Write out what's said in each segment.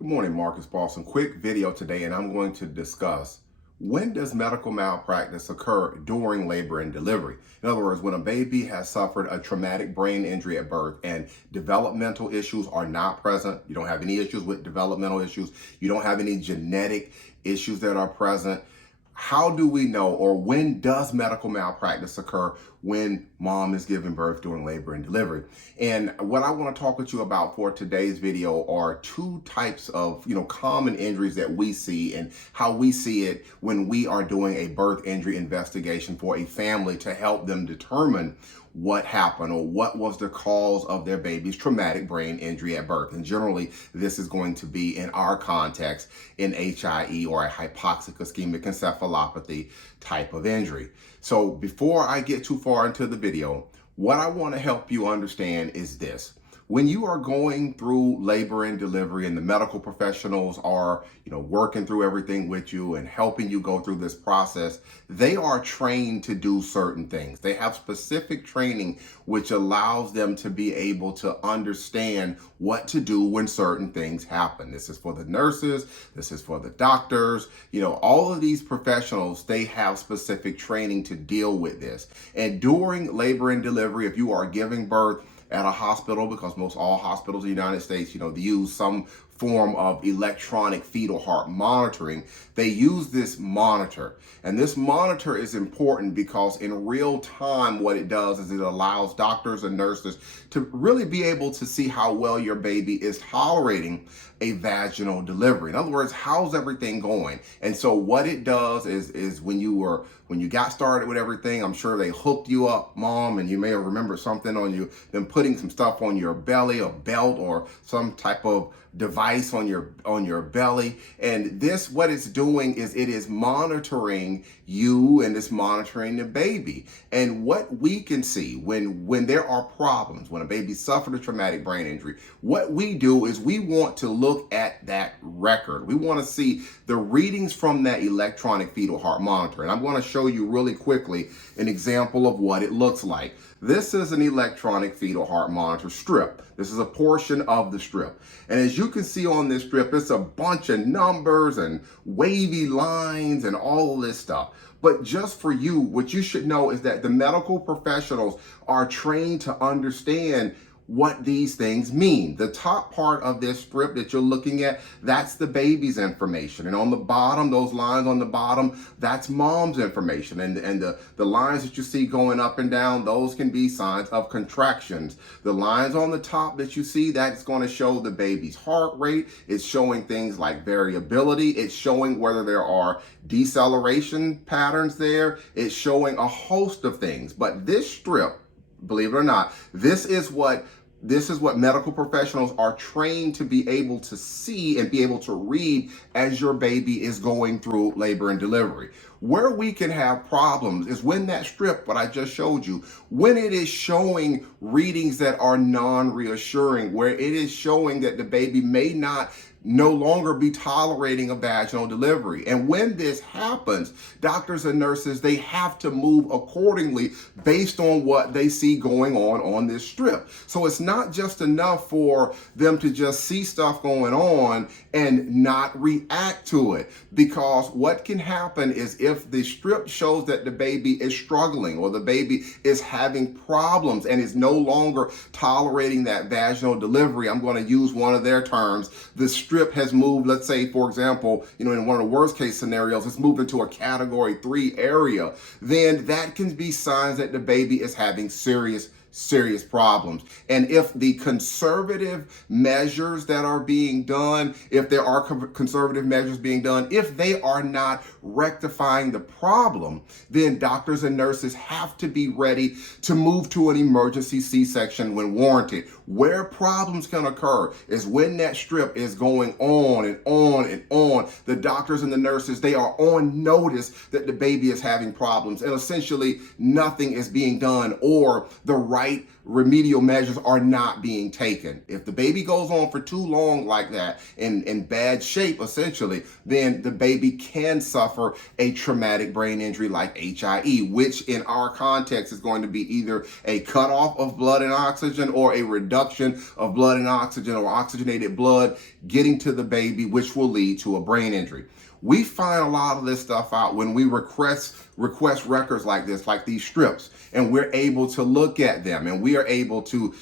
Good morning, Marcus Boston. Quick video today, and I'm going to discuss when does medical malpractice occur during labor and delivery. In other words, when a baby has suffered a traumatic brain injury at birth and developmental issues are not present, you don't have any issues with developmental issues, you don't have any genetic issues that are present. How do we know, or when does medical malpractice occur when mom is giving birth during labor and delivery? And what I want to talk with you about for today's video are two types of, common injuries that we see and how we see it when we are doing a birth injury investigation for a family to help them determine what happened or what was the cause of their baby's traumatic brain injury at birth. And generally, this is going to be in our context in HIE or a hypoxic ischemic encephalopathy type of injury. So before I get too far into the video, what I want to help you understand is this. When you are going through labor and delivery and the medical professionals are, working through everything with you and helping you go through this process, they are trained to do certain things. They have specific training which allows them to be able to understand what to do when certain things happen. This is for the nurses, this is for the doctors, all of these professionals, they have specific training to deal with this. And during labor and delivery, if you are giving birth at a hospital, because most all hospitals in the United States, they use some form of electronic fetal heart monitoring. They use this monitor. And this monitor is important because in real time, what it does is it allows doctors and nurses to really be able to see how well your baby is tolerating a vaginal delivery. In other words, how's everything going? And so what it does is when you got started with everything, I'm sure they hooked you up, mom, and you may have remembered something on you, them putting some stuff on your belly, a belt or some type of device on your belly. And this, what it's doing is it is monitoring you and it's monitoring the baby. And what we can see when there are problems, when a baby suffered a traumatic brain injury, what we do is we want to look at that record. We want to see the readings from that electronic fetal heart monitor. And I'm going to show you really quickly an example of what it looks like. This is an electronic fetal heart monitor strip. This is a portion of the strip. And as you can see on this strip, it's a bunch of numbers and wavy lines and all of this stuff. But just for you, what you should know is that the medical professionals are trained to understand what these things mean. The top part of this strip that you're looking at, that's the baby's information. And on the bottom, those lines on the bottom, that's mom's information. And the lines that you see going up and down, those can be signs of contractions. The lines on the top that you see, that's going to show the baby's heart rate. It's showing things like variability. It's showing whether there are deceleration patterns there. It's showing a host of things. But this strip, believe it or not, this is what medical professionals are trained to be able to see and be able to read as your baby is going through labor and delivery. Where we can have problems is when that strip, what I just showed you, when it is showing readings that are non-reassuring, where it is showing that the baby may no longer be tolerating a vaginal delivery. And when this happens, doctors and nurses, they have to move accordingly based on what they see going on this strip. So it's not just enough for them to just see stuff going on and not react to it. Because what can happen is if the strip shows that the baby is struggling or the baby is having problems and is no longer tolerating that vaginal delivery, I'm going to use one of their terms, the strip has moved, let's say, for example, in one of the worst case scenarios, it's moved into a category 3 area, then that can be signs that the baby is having serious problems. And if the conservative measures that are being done, if there are conservative measures being done, if they are not rectifying the problem, then doctors and nurses have to be ready to move to an emergency C-section when warranted. Where problems can occur is when that strip is going on and on and on. The doctors and the nurses, they are on notice that the baby is having problems and essentially nothing is being done, or the right remedial measures are not being taken. If the baby goes on for too long like that, in bad shape essentially, then the baby can suffer a traumatic brain injury like HIE, which in our context is going to be either a cutoff of blood and oxygen or a reduction of blood and oxygen or oxygenated blood getting to the baby, which will lead to a brain injury. We find a lot of this stuff out when we request records like this, like these strips, and we're able to look at them and we are able to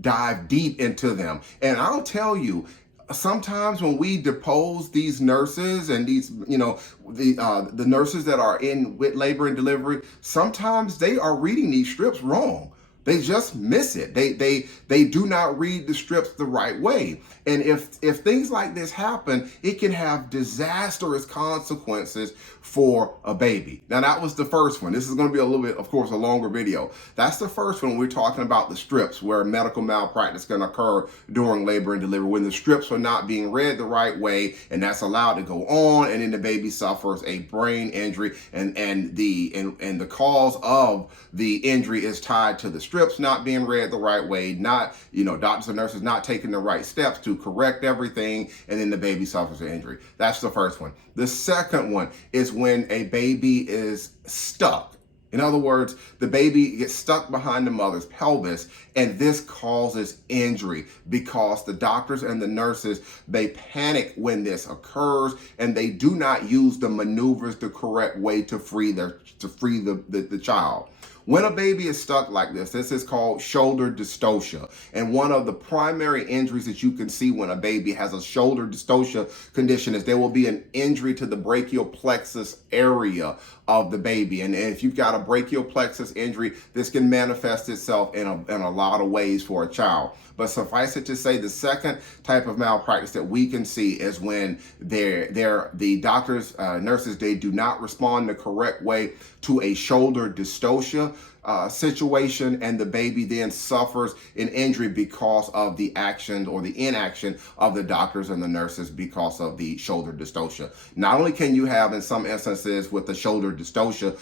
dive deep into them. And I'll tell you, sometimes when we depose these nurses and these, the nurses that are in with labor and delivery, sometimes they are reading these strips wrong. They just miss it. They do not read the strips the right way. And if things like this happen, it can have disastrous consequences for a baby. Now that was the first one. This is going to be a little bit, of course, a longer video. That's the first one. We're talking about the strips where medical malpractice can occur during labor and delivery when the strips are not being read the right way, and that's allowed to go on, and then the baby suffers a brain injury, and the cause of the injury is tied to the strips not being read the right way, not, doctors and nurses not taking the right steps to correct everything, and then the baby suffers an injury. That's the first one. The second one is when a baby is stuck. In other words, the baby gets stuck behind the mother's pelvis, and this causes injury because the doctors and the nurses, they panic when this occurs, and they do not use the maneuvers the correct way to free the child. When a baby is stuck like this is called shoulder dystocia. And one of the primary injuries that you can see when a baby has a shoulder dystocia condition is there will be an injury to the brachial plexus area of the baby. And if you've got a brachial plexus injury, this can manifest itself in a lot of ways for a child. But suffice it to say, the second type of malpractice that we can see is when the doctors, nurses, they do not respond the correct way to a shoulder dystocia situation, and the baby then suffers an injury because of the action or the inaction of the doctors and the nurses because of the shoulder dystocia. Not only can you have, in some instances, with the shoulder dystocia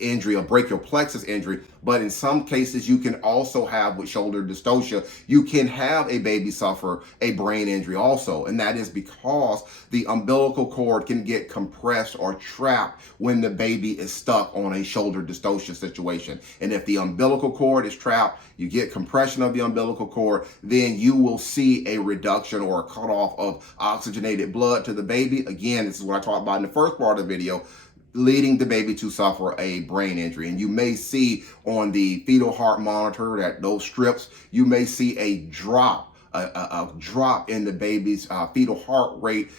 injury, a brachial plexus injury, but in some cases you can also have with shoulder dystocia, you can have a baby suffer a brain injury also, and that is because the umbilical cord can get compressed or trapped when the baby is stuck on a shoulder dystocia situation. And if the umbilical cord is trapped, you get compression of the umbilical cord, then you will see a reduction or a cutoff of oxygenated blood to the baby. Again, this is what I talked about in the first part of the video, leading the baby to suffer a brain injury. And you may see on the fetal heart monitor that those strips, you may see a drop in the baby's fetal heart rate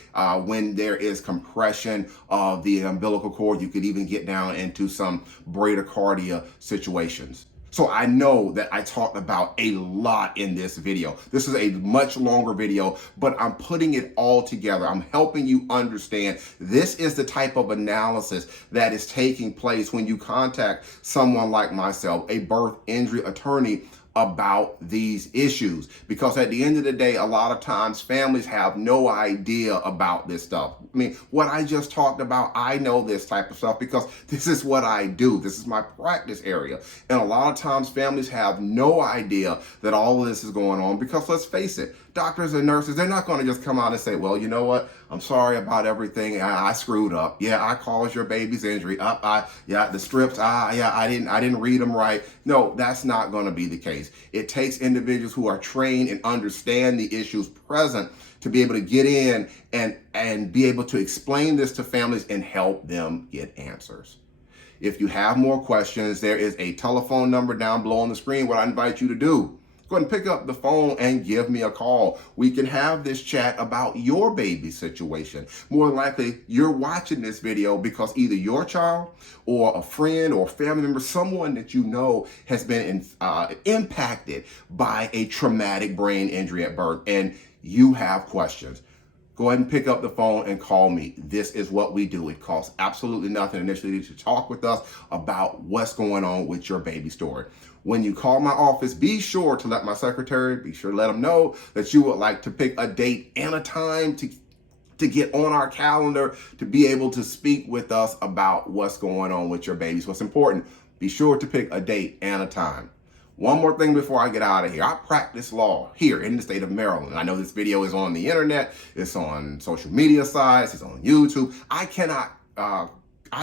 when there is compression of the umbilical cord. You could even get down into some bradycardia situations. So I know that I talked about a lot in this video. This is a much longer video, but I'm putting it all together. I'm helping you understand this is the type of analysis that is taking place when you contact someone like myself, a birth injury attorney, about these issues. Because at the end of the day, a lot of times families have no idea about this stuff. I mean, what I just talked about, I know this type of stuff because this is what I do. This is my practice area. And a lot of times families have no idea that all of this is going on because, let's face it, doctors and nurses, they're not going to just come out and say, well, you know what? I'm sorry about everything. I screwed up. Yeah, I caused your baby's injury. The strips. I didn't read them right. No, that's not going to be the case. It takes individuals who are trained and understand the issues present to be able to get in and be able to explain this to families and help them get answers. If you have more questions, there is a telephone number down below on the screen. What I invite you to do, go ahead and pick up the phone and give me a call. We can have this chat about your baby situation. More than likely, you're watching this video because either your child or a friend or family member, someone that you know has been impacted by a traumatic brain injury at birth, and you have questions. Go ahead and pick up the phone and call me. This is what we do. It costs absolutely nothing initially to talk with us about what's going on with your baby story. When you call my office, be sure to let my secretary, let them know that you would like to pick a date and a time to get on our calendar to be able to speak with us about what's going on with your baby. So it's important. Be sure to pick a date and a time. One more thing before I get out of here. I practice law here in the state of Maryland. I know this video is on the internet. It's on social media sites. It's on YouTube. I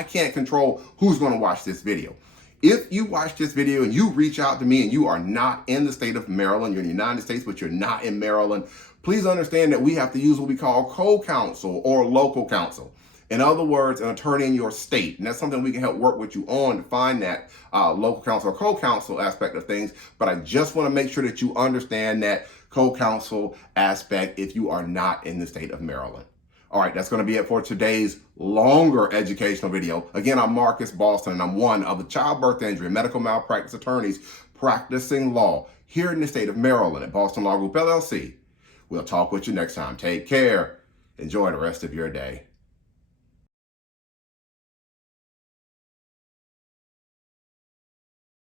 can't control who's going to watch this video. If you watch this video and you reach out to me and you are not in the state of Maryland, you're in the United States, but you're not in Maryland, please understand that we have to use what we call co-counsel or local counsel. In other words, an attorney in your state. And that's something we can help work with you on to find that local counsel or co-counsel aspect of things. But I just want to make sure that you understand that co-counsel aspect if you are not in the state of Maryland. All right, that's going to be it for today's longer educational video. Again, I'm Marcus Boston, and I'm one of the childbirth injury and medical malpractice attorneys practicing law here in the state of Maryland at Boston Law Group, LLC. We'll talk with you next time. Take care. Enjoy the rest of your day.